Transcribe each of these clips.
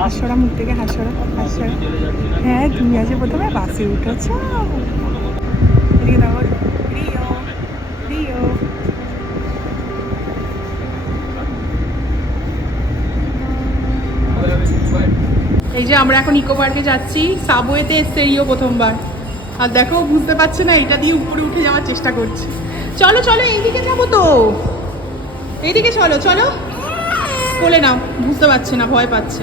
হাসরা মুখ থেকে হাসরা হাসরা। হ্যাঁ তুমি আজ প্রথমে বাসে উঠেছ। রিও রিও এই যে আমরা এখন ইকো পার্কে যাচ্ছি। সাবওয়েতে এসছে রিও প্রথমবার, আর দেখো বুঝতে পারছে না, এটা দিয়ে উপরে উঠে যাওয়ার চেষ্টা করছে। চলো চলো এইদিকে যাবো তো, এইদিকে চলো চলো। কোলে নাও, বুঝতে পারছে না, ভয় পাচ্ছে।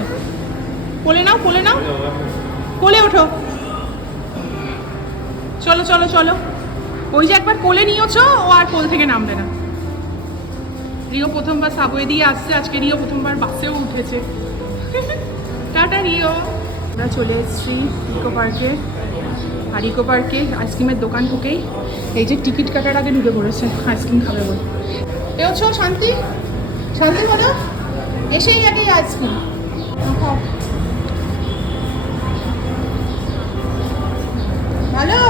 কোলে নাও কোলে নাও, কোলে ওঠো। চলো চলো চলো। ওই যে একবার কোলে নিয়েছো, ও আর কোল থেকে নামবে না। রিও প্রথমবার সাবওয়ে দিয়ে আসছে আজকে, রিও প্রথমবার বাসেও উঠেছে। Tata Rio. আমরা চলে এসেছি ইকো পার্কে, আর ইকো পার্কে আইসক্রিমের দোকান ঢুকেই এই যে টিকিট কাটার আগে ঢুকে পড়েছে আইসক্রিম খাবে বলে। পেয়েছো শান্তি? শান্তি বলো, এসেই আগে আইসক্রিম ভালো।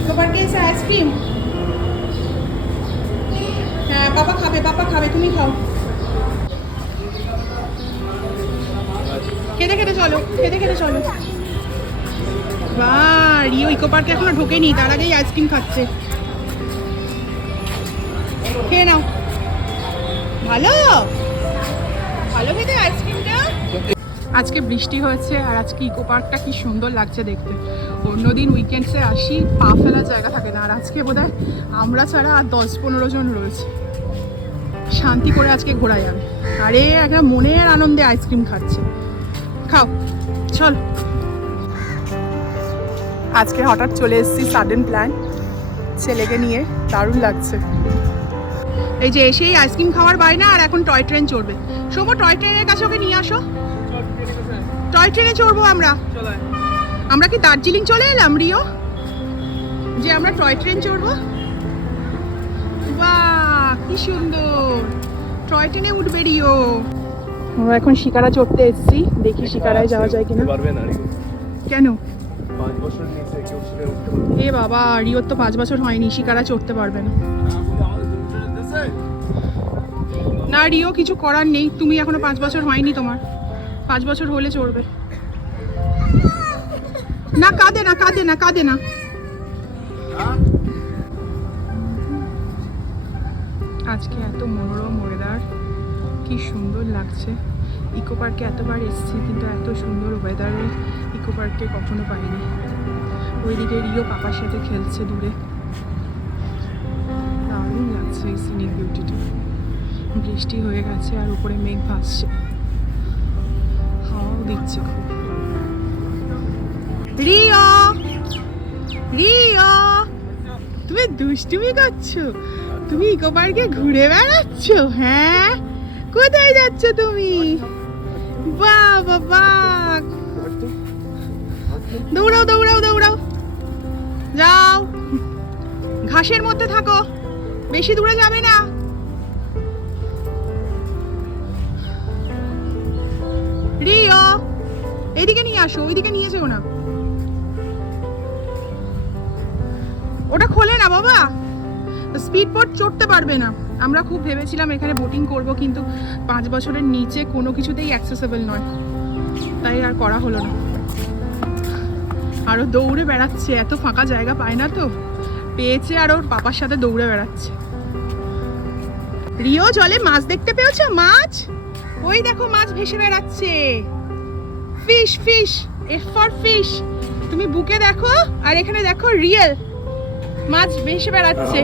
ইকো পার্কে এসে আইসক্রিম, হ্যাঁ পাপা খাবে, তুমি খাও। খেতে খেতে চলো, খেতে খেতে চলো। বাহ, রিও ইকো পার্কে এখনো ঢোকেনি, তার আগেই আইসক্রিম খাচ্ছে। খেয়ে নাও। ভালো ভালো খেতে আইসক্রিমটা। আজকে বৃষ্টি হয়েছে, আর আজকে ইকো পার্কটা কি সুন্দর লাগছে দেখতে। অন্যদিন উইকেন্ডসে আসি, পা ফেলার জায়গা থাকে না, আর আজকে বোধহয় আমরা ছাড়া আর 10-15 জন রয়েছে। শান্তি করে আজকে ঘোরা যাবে। আরে একটা মনের আনন্দে আইসক্রিম খাচ্ছে। খাও চল। আজকে হঠাৎ চলে এসেছি, সাডেন প্ল্যান, ছেলেকে নিয়ে। দারুণ লাগছে। এই যে এসেই আইসক্রিম খাওয়ার বায়না, আর এখন টয় ট্রেন চড়বে। শোভো, টয় ট্রেনের কাছে ওকে নিয়ে আসো। টয় ট্রেনে চড়বো আমরা। আমরা কি দার্জিলিং চলে এলাম রিও, যে আমরা টয় ট্রেন চড়বো? বাহ কি সুন্দর, টয় ট্রেনে উঠবে রিও। আমরা এখন শিকারা চড়তে এসেছি, দেখি শিকারায় যাওয়া যায় কিনা। কেন? এ বাবা, রিওর তো 5 বছর হয়নি, শিকারা চড়তে পারবে না। না রিও, কিছু করার নেই, তুমি এখনো 5 বছর হয়নি, তোমার 5 বছর হলে চড়বে। না কাঁদে না, কাঁদে না, কাঁদে না। আজকে এত মনোরম ওয়েদার, কি সুন্দর লাগছে। ইকো পার্কে এতবার এসেছি, কিন্তু এত সুন্দর ওয়েদারে ইকো পার্কে কখনো পাইনি। ওইদিকে রিও পাপার সাথে খেলছে দূরে। দারুণ লাগছে এই সিনিক বিউটিটা। বৃষ্টি হয়ে গেছে, আর উপরে মেঘ ভাসছে, হাওয়াও দিচ্ছে খুব। রিও রিও, তুমি দুষ্টুমি করছো? তুমি ইকো পার্কে ঘুরে বেড়াচ্ছ? হ্যাঁ, কোথায় যাচ্ছ তুমি? বাহ বাবা, দৌড়াও দৌড়াও দৌড়াও, যাও। ঘাসের মধ্যে থাকো, বেশি দূরে যাবে না। রিও এইদিকে নিয়ে আসো, ওইদিকে নিয়ে যেও না। ওটা খোলে না বাবা, স্পিড বোট চড়তে পারবে না। আমরা খুব ভেবেছিলাম এখানে বোটিং করব, কিন্তু 5 বছরের নিচে কোনো কিছুতেই অ্যাক্সেসেবল নয়, তাই আর করা হলো না। আরও দৌড়ে বেড়াচ্ছে, এত ফাঁকা জায়গা পায় না তো, পেয়েছে আর ওর পাপার সাথে দৌড়ে বেড়াচ্ছে। রিও জলে মাছ দেখতে পেয়েছো? মাছ, ওই দেখো মাছ ভেসে বেড়াচ্ছে। Fish fish, F for fish. তুমি বুকে দেখো, আর এখানে দেখো রিয়েল মাছ ভেসে বেড়াচ্ছে।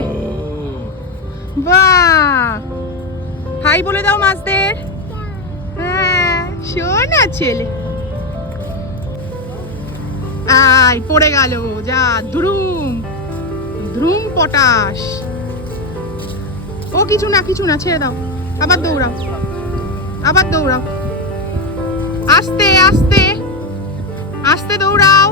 বাহ, হাই বলে দাও মাছদের। হ্যাঁ শোনা ছেলে। আই পড়ে গেল, যা ধুরুম ধুরুম পটাশ। ও কিছু না কিছু না, ছেড়ে দাও। আবার দৌড়াও, আবার দৌড়াও। আস্তে আস্তে আস্তে দৌড়াও।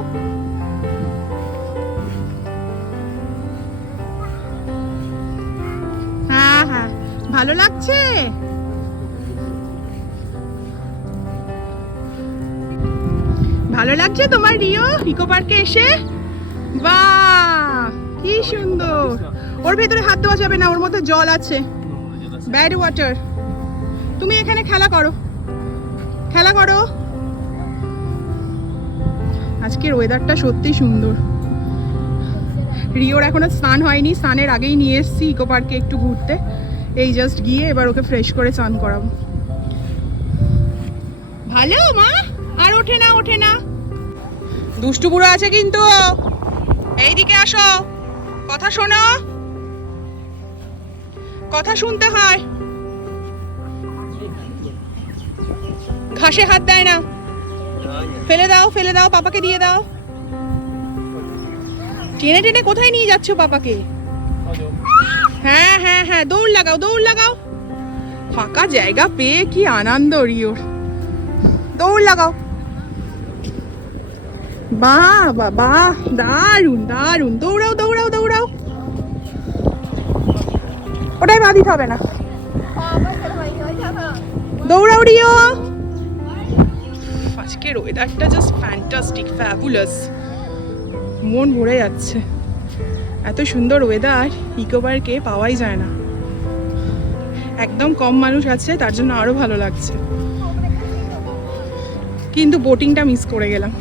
হ্যাঁ হ্যাঁ, ভালো লাগছে। ভালো লাগছে তোমার রিও ইকো পার্কে এসে? বাহ কি সুন্দর। ওর ভেতরে হাত দেওয়া যাবে না, ওর মধ্যে জল আছে, ব্যাড ওয়াটার। তুমি এখানে খেলা করো, খেলা করো। আজকের ওয়েদারটা সত্যি সুন্দর। রিওর এখনো স্নান হয়নি, স্নানের আগেই নিয়ে এসেছি ইকো পার্কে একটু ঘুরতে। এই জাস্ট গিয়ে এবার ওকে ফ্রেশ করে স্নান করাবো। ভালো মা, আর ওঠে না ওঠে না, দুষ্টু বুড়ো আছে কিন্তু। এইদিকে আসো, কথা শোনো, কথা শুনতে হয়। ঘাসে হাত দেয় না, ফেলে দাও ফেলে দাও, পাপাকে দিয়ে দাও। টেনে টেনে কোথায় নিয়ে যাচ্ছো পাপাকে? হ্যাঁ হ্যাঁ হ্যাঁ, দৌড় লাগাও দৌড় লাগাও। ফাঁকা জায়গা পেয়ে কি আনন্দ রিওর। দৌড় লাগাও। বাহ বাহ বাহ, দারুন দারুন, দৌড়াও দৌড়াও দৌড়াও। ওটাই বাঁ দিতে হবে না, দৌড়াও রিও। আজকের ওয়েদারটা জাস্ট ফ্যান্টাস্টিক, ফ্যাবুলাস, মন ভরে যাচ্ছে। এত সুন্দর ওয়েদার ইকো পার্কে পাওয়াই যায় না। একদম কম মানুষ আছে, তার জন্য আরো ভালো লাগছে। কিন্তু বোটিংটা মিস করে গেলাম।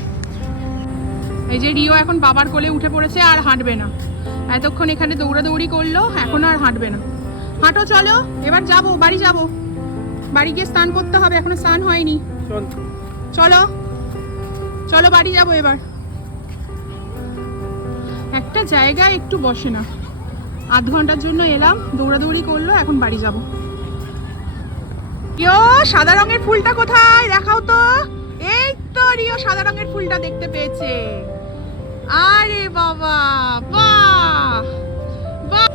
এই যে রিও এখন বাবার কোলে উঠে পড়েছে, আর হাঁটবে না। এতক্ষণ এখানে দৌড়াদৌড়ি করলো, এখন আর হাঁটবে না। হাঁটো, চলো এবার যাবো, বাড়ি যাবো। বাড়ি গিয়ে স্নান করতে হবে, এখনো স্নান হয়নি। চলো চলো বাড়ি যাবো এবার। একটা জায়গায় একটু বসে না, আধ ঘন্টার জন্য এলাম, দৌড়াদৌড়ি করলো, এখন বাড়ি যাবো। রিও, সাদা রঙের ফুলটা কোথায় দেখাও তো। এই তো রিও সাদা রঙের ফুলটা দেখতে পেয়েছে। আরে বাবা, বাহ বাহ,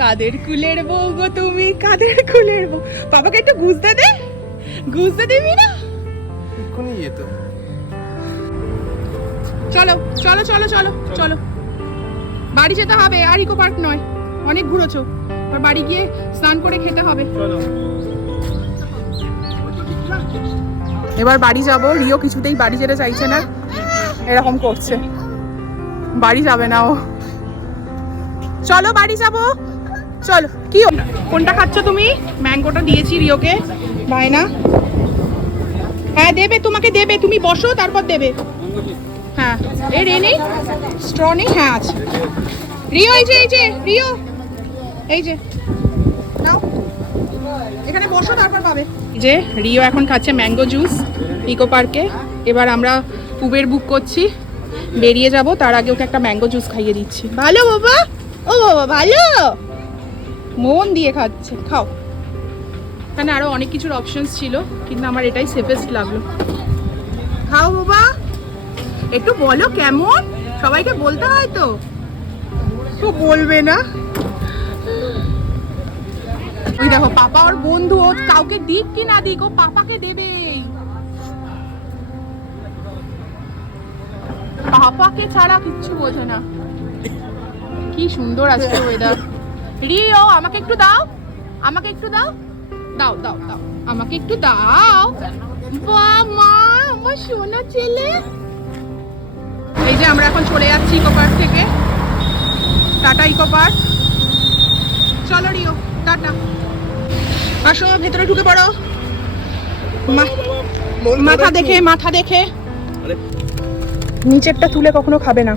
কাদের কুলের বউ গো তুমি, কাদের কুলের বউ। বাবাকে একটু গুজতে দে, গুজতে দিবি না? চলো চলো চলো চলো চলো, বাড়ি যেতে হবে, আর ইকো পার্ক নয়, অনেক ঘুরেছো। বাড়ি গিয়ে স্নান করে খেতে হবে। এবার বাড়ি যাব। রিও কিছুতেই বাড়ি যেতে চাইছে না, এরকম করছে, বাড়ি যাবে না ও। চলো বাড়ি যাব, চলো। কি কোনটা খাচ্ছ তুমি? ম্যাঙ্গোটা দিয়েছি রিওকে, বায়না। হ্যাঁ দেবে, তোমাকে দেবে, তুমি বসো তারপর দেবে। হ্যাঁ এর এ নেই, স্ট্র নেই? হ্যাঁ আছে। রিও এই যে, এই যে রিও, এই যে নাও, এখানে বসো তারপর পাবে। যে রিও এখন খাচ্ছে ম্যাঙ্গো জুস ইকো পার্কে। এবার আমরা উবের বুক করছি, বেরিয়ে যাব। তার আগে ওকে একটা ম্যাঙ্গো জুস খাইয়ে দিচ্ছি। ভালো বাবা, ও বাবা ভালো, মন দিয়ে খাচ্ছে। খাও। এখানে আরো অনেক কিছুর অপশনস ছিল, কিন্তু আমার এটাই সেফেস্ট লাগলো। খাও বাবা, একটু বলো কেমন, সবাইকে বলতে হয় তো। তো বলবে না। ওই দেখো পাপা ওর বন্ধু, ও কাউকে দিক কি না দিক, ও পাপাকে দেবেই। পাপাকে ছাড়া কিচ্ছু বোঝে না। কি সুন্দর আজকে ওয়েদার। রিও আমাকে একটু দাও, আমাকে একটু দাও, দাও দাও দাও, আমাকে একটু দাও। বাহ মা, আমার সোনা ছেলে। এই যে আমরা এখন চলে যাচ্ছি ইকো পার্ক থেকে। Tata Eco Park. চলো রিও, টাটা। আসো ভেতরে ঢুকে পড়ো। মাথা দেখে, মাথা দেখে। নিচেরটা তুলে কখনো খাবে না।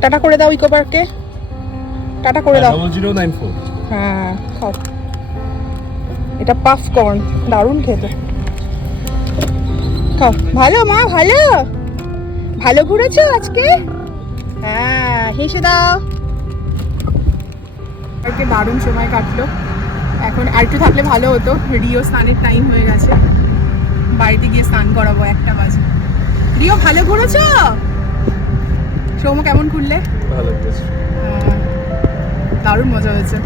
টাটা করে দাও ইকো পার্কে, টাটা করে দাও। 0094। হ্যাঁ খাও। এটা পাফকর্ন, দারুণ খেতে। খাও। ভালো মা, ভালো ভালো ঘুরেছো আজকে? হ্যাঁ হেসে দাও। আজকে দারুণ সময় কাটলো। এখন আর একটু থাকলে ভালো হতো। রিও স্নানের টাইম হয়ে গেছে, বাড়িতে গিয়ে স্নান করাবো, 1টা বাজে। রিও ভালো ঘুরেছো? সৌম্য কেমন ঘুরলে? ভালো ঘুরেছি, দারুণ মজা হয়েছে।